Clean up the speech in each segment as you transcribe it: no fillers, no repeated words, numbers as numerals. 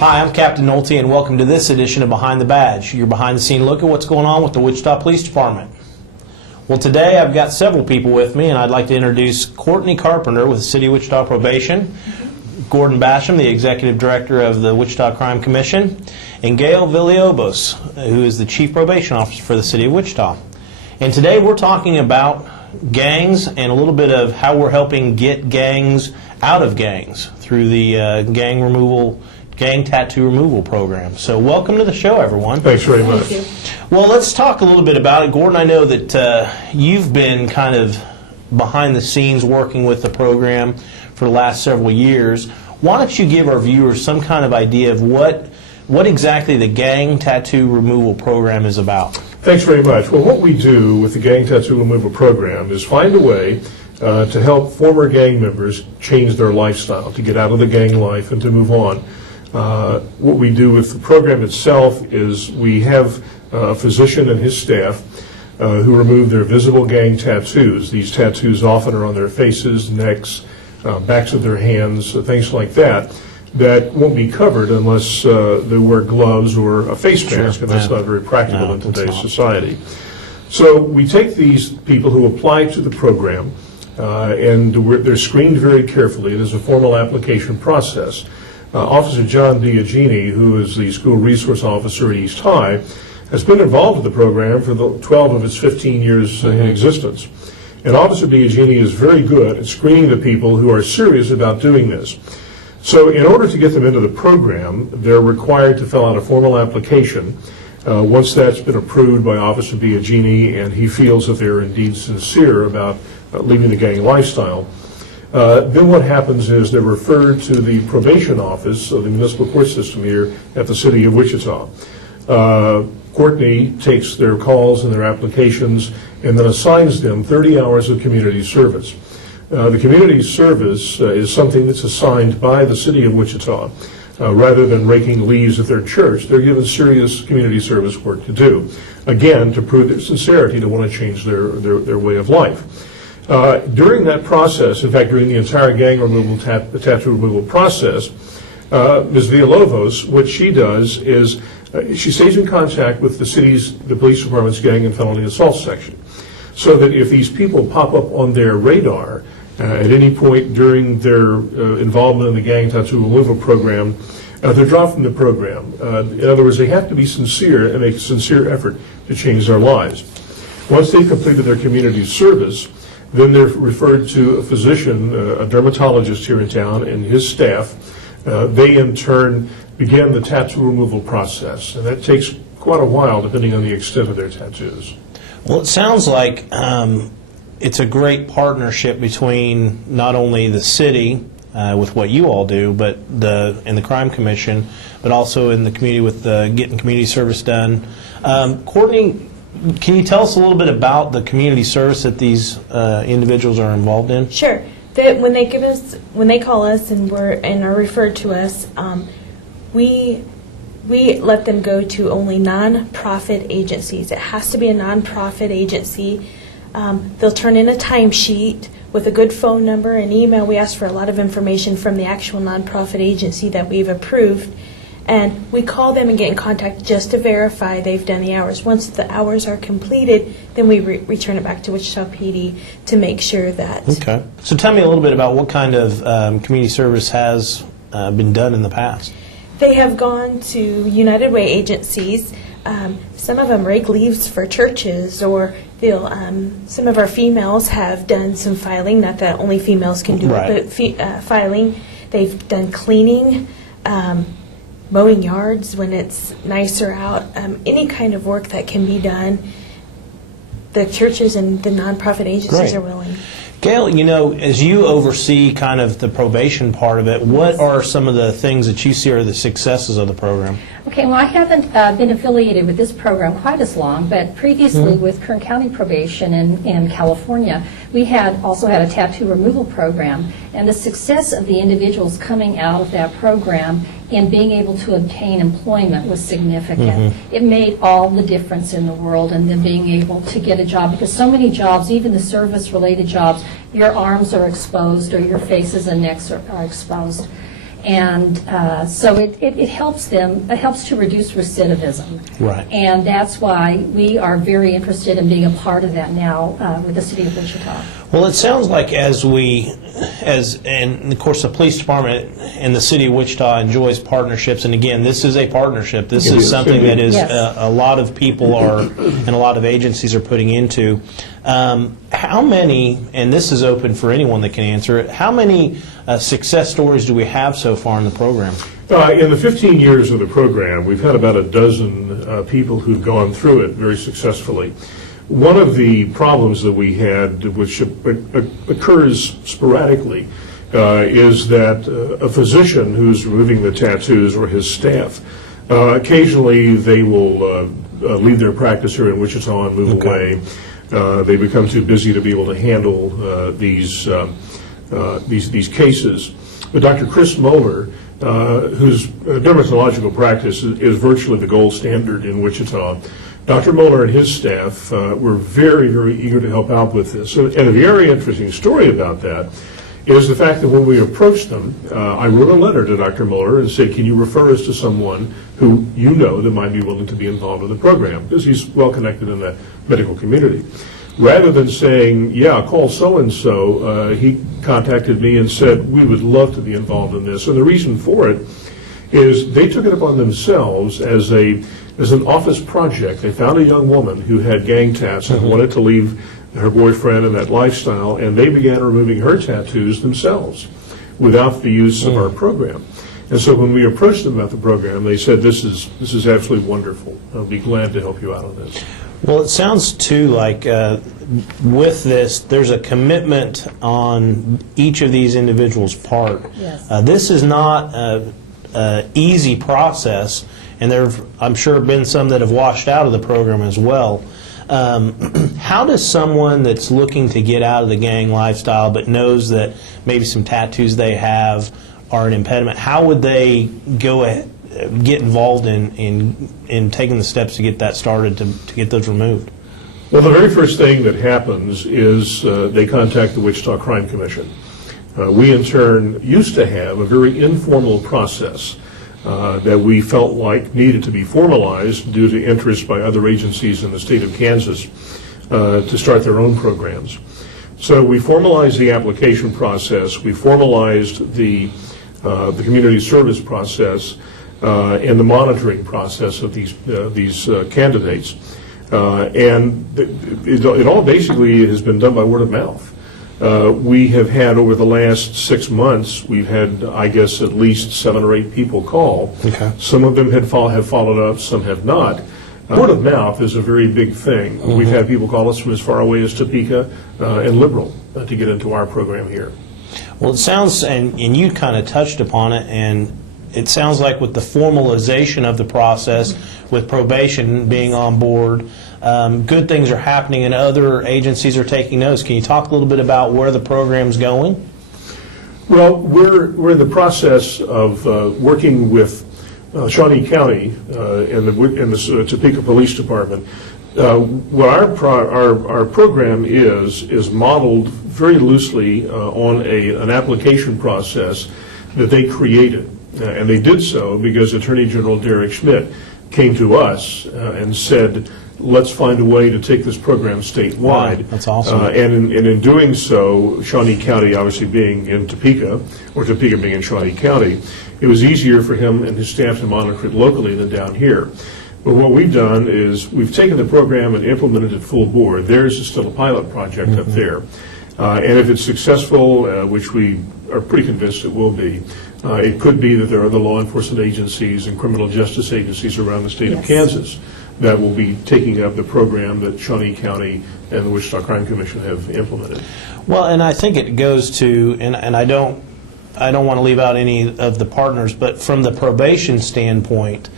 Hi, I'm Captain Nolte, and welcome to this edition of Behind the Badge, your behind-the-scene look at what's going on with the Wichita Police Department. Well, today I've got several people with me, and I'd like to introduce Courtney Carpenter with the City of Wichita Probation, Gordon Basham, the Executive Director of the Wichita Crime Commission, and Gail Villalobos, who is the Chief Probation Officer for the City of Wichita. And today we're talking about gangs and a little bit of how we're helping get gangs out of gangs through the gang tattoo removal program. So welcome to the show, everyone. Thanks very much. Thank you. Well, let's talk a little bit about it. Gordon, I know that you've been kind of behind the scenes working with the program for the last several years. Why don't you give our viewers some kind of idea of what exactly the gang tattoo removal program is about? Thanks very much. Well, what we do with the gang tattoo removal program is find a way to help former gang members change their lifestyle, to get out of the gang life and to move on. What we do with the program itself is we have a physician and his staff who remove their visible gang tattoos. These tattoos often are on their faces, necks, backs of their hands, things like that, that won't be covered unless they wear gloves or a face mask, and that's not very practical in today's society. So we take these people who apply to the program, and they're screened very carefully. There's a formal application process. Officer John Biagini, who is the school resource officer at East High, has been involved with the program for the 12 of its 15 years in existence. And Officer Biagini is very good at screening the people who are serious about doing this. So in order to get them into the program, they're required to fill out a formal application. Once that's been approved by Officer Biagini and he feels that they're indeed sincere about leaving the gang lifestyle, then what happens is they're referred to the probation office of the municipal court system here at the City of Wichita. Courtney takes their calls and their applications and then assigns them 30 hours of community service. The community service is something that's assigned by the City of Wichita. Rather than raking leaves at their church, they're given serious community service work to do, again, to prove their sincerity to want to change their way of life. During that process, in fact, during the entire gang removal, tattoo removal process, Ms. Villalobos, what she does is she stays in contact with the police department's gang and felony assault section, so that if these people pop up on their radar at any point during their involvement in the gang tattoo removal program, they're dropped from the program. In other words, they have to be sincere and make a sincere effort to change their lives. Once they've completed their community service, then they're referred to a physician, a dermatologist here in town, and his staff. They, in turn, begin the tattoo removal process, and that takes quite a while, depending on the extent of their tattoos. Well, it sounds like it's a great partnership between not only the city with what you all do, but and the Crime Commission, but also in the community with getting community service done. Courtney, can you tell us a little bit about the community service that these individuals are involved in? Sure. When they call us and are referred to us, we let them go to only non-profit agencies. It has to be a non-profit agency. They'll turn in a timesheet with a good phone number and email. We ask for a lot of information from the actual non-profit agency that we've approved. And we call them and get in contact just to verify they've done the hours. Once the hours are completed, then we return it back to Wichita PD to make sure that... Okay. So tell me a little bit about what kind of community service has been done in the past. They have gone to United Way agencies. Some of them rake leaves for churches, or some of our females have done some filing, not that only females can do it, but filing. They've done cleaning, mowing yards when it's nicer out, any kind of work that can be done. The churches and the nonprofit agencies are willing. Gail, as you oversee kind of the probation part of it, what are some of the things that you see are the successes of the program? Okay, well, I haven't been affiliated with this program quite as long, but previously with Kern County Probation in California, we also had a tattoo removal program, and the success of the individuals coming out of that program and being able to obtain employment was significant. It made all the difference in the world, and then being able to get a job, because so many jobs, even the service-related jobs, your arms are exposed or your faces and necks are exposed. And so it helps them, it helps to reduce recidivism. Right. And that's why we are very interested in being a part of that now with the City of Wichita. Well, it sounds like and of course the police department and the City of Wichita enjoys partnerships, and again, this is a partnership. This It is is. something that is Yes. a lot of people are, and a lot of agencies are putting into. How many, and this is open for anyone that can answer it, how many success stories do we have so far in the program? In the 15 years of the program, we've had about a dozen people who've gone through it very successfully. One of the problems that we had, which occurs sporadically, is that a physician who's removing the tattoos or his staff, occasionally they will leave their practice here in Wichita and move away. They become too busy to be able to handle these cases. But Dr. Chris Moeller, whose dermatological practice is virtually the gold standard in Wichita, Dr. Moeller and his staff were very, very eager to help out with this. And a very interesting story about that is the fact that when we approached them, I wrote a letter to Dr. Moeller and said, can you refer us to someone who you know that might be willing to be involved in the program? Because he's well connected in the medical community. Rather than saying, yeah, call so-and-so, he contacted me and said, we would love to be involved in this. And the reason for it is they took it upon themselves as an office project. They found a young woman who had gang tats and wanted to leave her boyfriend and that lifestyle, and they began removing her tattoos themselves without the use of our program. And so when we approached them about the program, they said, this is absolutely wonderful. I'll be glad to help you out on this. Well, it sounds too like with this, there's a commitment on each of these individuals' part. Yes. This is not an easy process, and there have, I'm sure, been some that have washed out of the program as well. How does someone that's looking to get out of the gang lifestyle but knows that maybe some tattoos they have are an impediment, how would they get involved in taking the steps to get that started, to get those removed? Well, the very first thing that happens is they contact the Wichita Crime Commission. We, in turn, used to have a very informal process that we felt like needed to be formalized due to interest by other agencies in the state of Kansas to start their own programs. So we formalized the application process, we formalized the community service process, and the monitoring process of these candidates. And it all basically has been done by word of mouth. We have had, over the last 6 months, we've had, I guess, at least 7 or 8 people call. Okay. Some of them have followed up, some have not. Word of mouth is a very big thing. We've had people call us from as far away as Topeka and Liberal to get into our program here. Well, it sounds, and you kind of touched upon it, and it sounds like with the formalization of the process, with probation being on board, good things are happening and other agencies are taking notes. Can you talk a little bit about where the program's going? Well, we're in the process of working with Shawnee County and the Topeka Police Department. What our program is modeled very loosely on an application process that they created. And they did so because Attorney General Derek Schmidt came to us and said, let's find a way to take this program statewide. Wow, that's awesome. And in doing so, Shawnee County obviously being in Topeka, or Topeka being in Shawnee County, it was easier for him and his staff to monitor it locally than down here. But what we've done is we've taken the program and implemented it full board. Theirs is still a pilot project up there. And if it's successful, which we are pretty convinced it will be, it could be that there are other law enforcement agencies and criminal justice agencies around the state of Kansas that will be taking up the program that Shawnee County and the Wichita Crime Commission have implemented. Well, and I think it goes to, and I don't want to leave out any of the partners, but from the probation standpoint,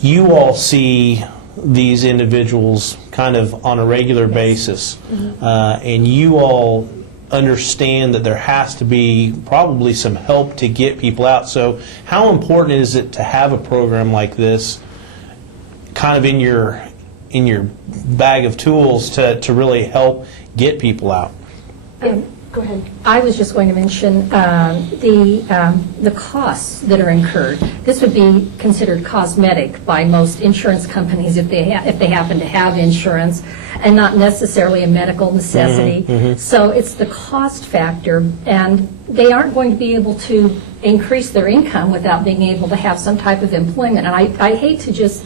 you all see these individuals kind of on a regular basis, and you all understand that there has to be probably some help to get people out. So how important is it to have a program like this kind of in your bag of tools to really help get people out? Go ahead. I was just going to mention the costs that are incurred. This would be considered cosmetic by most insurance companies if they happen to have insurance, and not necessarily a medical necessity. So it's the cost factor, and they aren't going to be able to increase their income without being able to have some type of employment. And I hate to just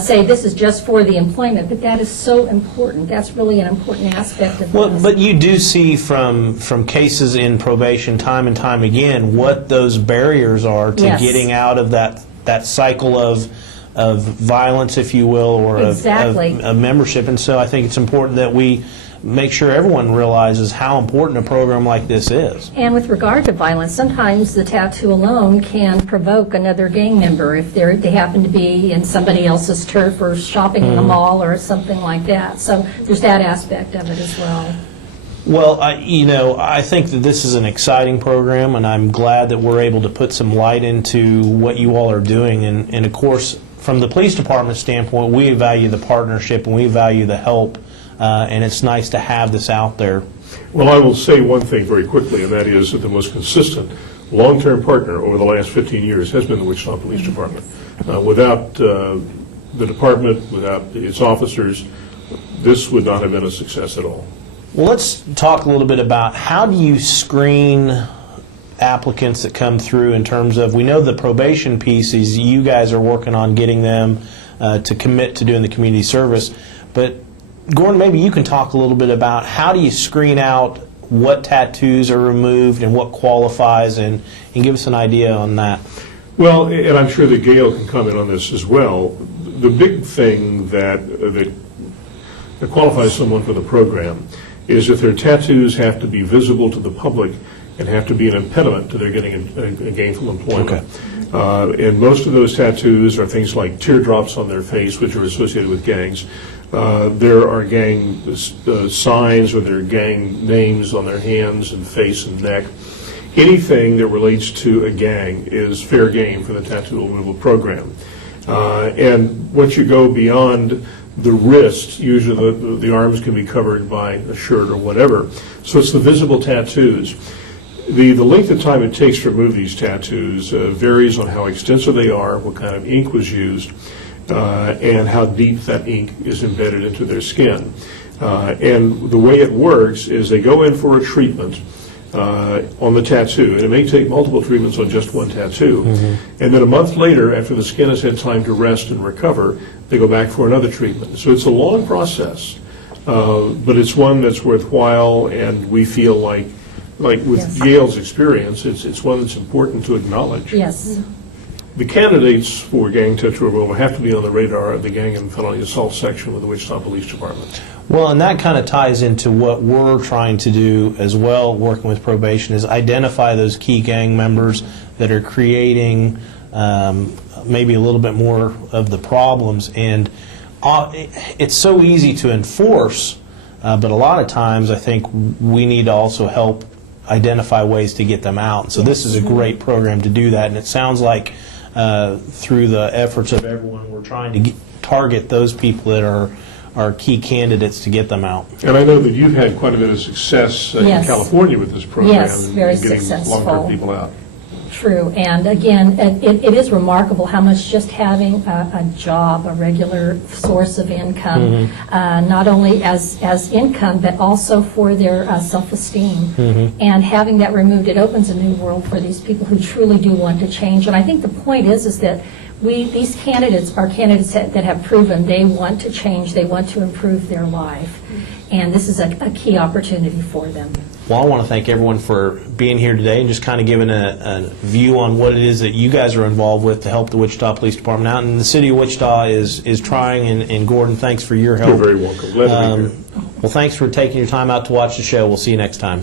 say this is just for the employment, but that is so important. That's really an important aspect of Well, this. but you do see from cases in probation time and time again what those barriers are to Yes. getting out of that cycle of violence, if you will, or Exactly. of membership. And so I think it's important that we make sure everyone realizes how important a program like this is. And with regard to violence, sometimes the tattoo alone can provoke another gang member if they happen to be in somebody else's turf or shopping in the mall or something like that. So there's that aspect of it as well. Well, I think that this is an exciting program, and I'm glad that we're able to put some light into what you all are doing. And of course, from the police department standpoint, we value the partnership and we value the help, and it's nice to have this out there. Well, I will say one thing very quickly, and that is that the most consistent long-term partner over the last 15 years has been the Wichita Police Department. Without the department, without its officers, this would not have been a success at all. Well, let's talk a little bit about how do you screen applicants that come through in terms of, we know the probation piece is you guys are working on getting them to commit to doing the community service, but Gordon, maybe you can talk a little bit about how do you screen out what tattoos are removed and what qualifies, and give us an idea on that. Well, and I'm sure that Gail can comment on this as well. The big thing that qualifies someone for the program is that their tattoos have to be visible to the public and have to be an impediment to their getting a gainful employment. Okay. And most of those tattoos are things like teardrops on their face, which are associated with gangs. There are gang signs, or there are gang names on their hands and face and neck. Anything that relates to a gang is fair game for the tattoo removal program. And once you go beyond the wrist, usually the arms can be covered by a shirt or whatever. So it's the visible tattoos. The length of time it takes to remove these tattoos varies on how extensive they are, what kind of ink was used, and how deep that ink is embedded into their skin. And the way it works is they go in for a treatment on the tattoo, and it may take multiple treatments on just one tattoo. And then a month later, after the skin has had time to rest and recover, they go back for another treatment. So it's a long process, but it's one that's worthwhile, and we feel like with Yes. Gail's experience, it's one that's important to acknowledge. Yes. The candidates for gang tattoo removal have to be on the radar of the gang and felony assault section with the Wichita Police Department. Well, and that kind of ties into what we're trying to do as well, working with probation, is identify those key gang members that are creating maybe a little bit more of the problems. And it's so easy to enforce, but a lot of times I think we need to also help identify ways to get them out. So this is a great program to do that, and it sounds like through the efforts of everyone, we're trying to target those people that are key candidates to get them out. And I know that you've had quite a bit of success in Yes. California with this program. Yes, very and getting successful. long-term people out. True, and again, it is remarkable how much just having a job, a regular source of income, not only as income, but also for their self-esteem. And having that removed, it opens a new world for these people who truly do want to change. And I think the point is that these candidates are candidates that have proven they want to change, they want to improve their life. And this is a key opportunity for them. Well, I want to thank everyone for being here today and just kind of giving a view on what it is that you guys are involved with to help the Wichita Police Department out. And the City of Wichita is trying, and Gordon, thanks for your help. You're very welcome. Glad to be here. Well, thanks for taking your time out to watch the show. We'll see you next time.